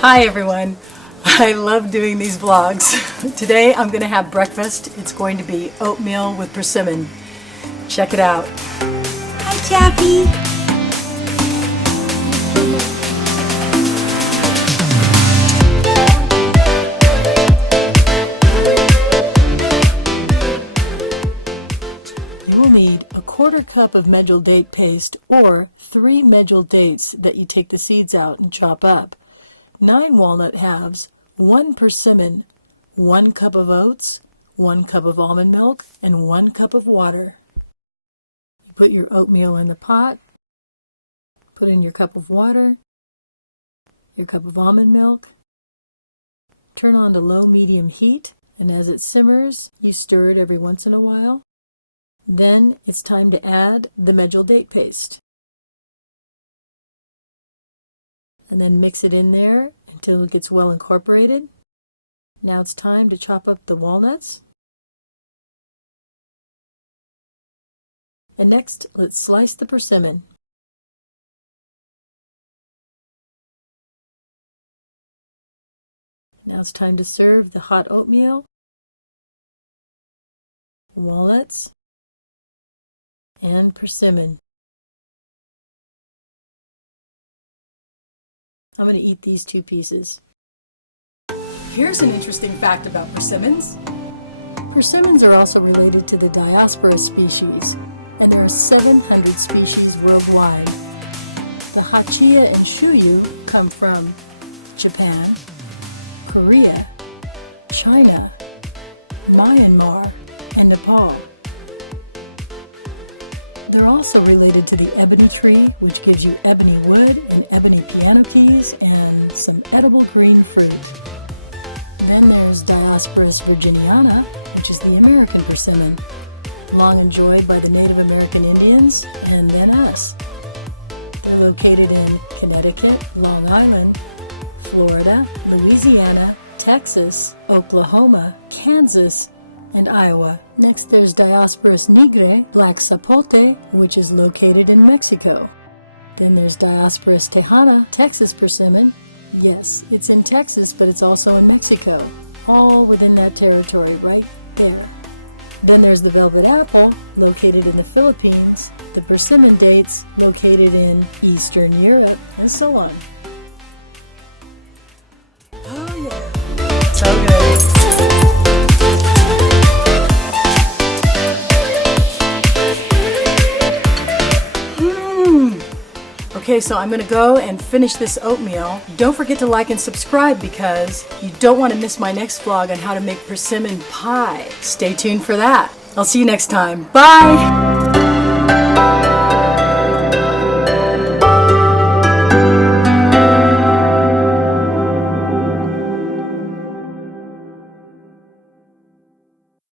Hi everyone. I love doing these vlogs. Today I'm going to have breakfast. It's going to be oatmeal with persimmon. Check it out. Hi, Chappie. You will need a 1/4 cup of medjool date paste or 3 medjool dates that you take the seeds out and chop up, 9 walnut halves, 1 persimmon, 1 cup of oats, 1 cup of almond milk, and 1 cup of water. You put your oatmeal in the pot, put in your cup of water, your cup of almond milk, turn on to low-medium heat, and as it simmers, you stir it every once in a while. Then it's time to add the medjool date paste. And then mix it in there until it gets well incorporated. Now it's time to chop up the walnuts. And next, let's slice the persimmon. Now it's time to serve the hot oatmeal, walnuts, and persimmon. I'm going to eat these 2 pieces. Here's an interesting fact about persimmons. Persimmons are also related to the Diospora species, and there are 700 species worldwide. The Hachia and Fuyu come from Japan, Korea, China, Myanmar, and Nepal. They're also related to the ebony tree, which gives you ebony wood and ebony piano keys and some edible green fruit. Then there's Diospora virginiana, which is the American persimmon, long enjoyed by the Native American Indians and then us. They're located in Connecticut, Long Island, Florida, Louisiana, Texas, Oklahoma, Kansas, and Iowa. Next there's Diospora nigre, black sapote, which is located in Mexico. Then there's Diospora tejana, Texas persimmon. Yes, it's in Texas, but it's also in Mexico. All within that territory right there. Then there's the velvet apple, located in the Philippines, the persimmon dates, located in Eastern Europe, and so on. Oh yeah, so good. Okay, so I'm going to go and finish this oatmeal. Don't forget to like and subscribe because you don't want to miss my next vlog on how to make persimmon pie. Stay tuned for that. I'll see you next time. Bye!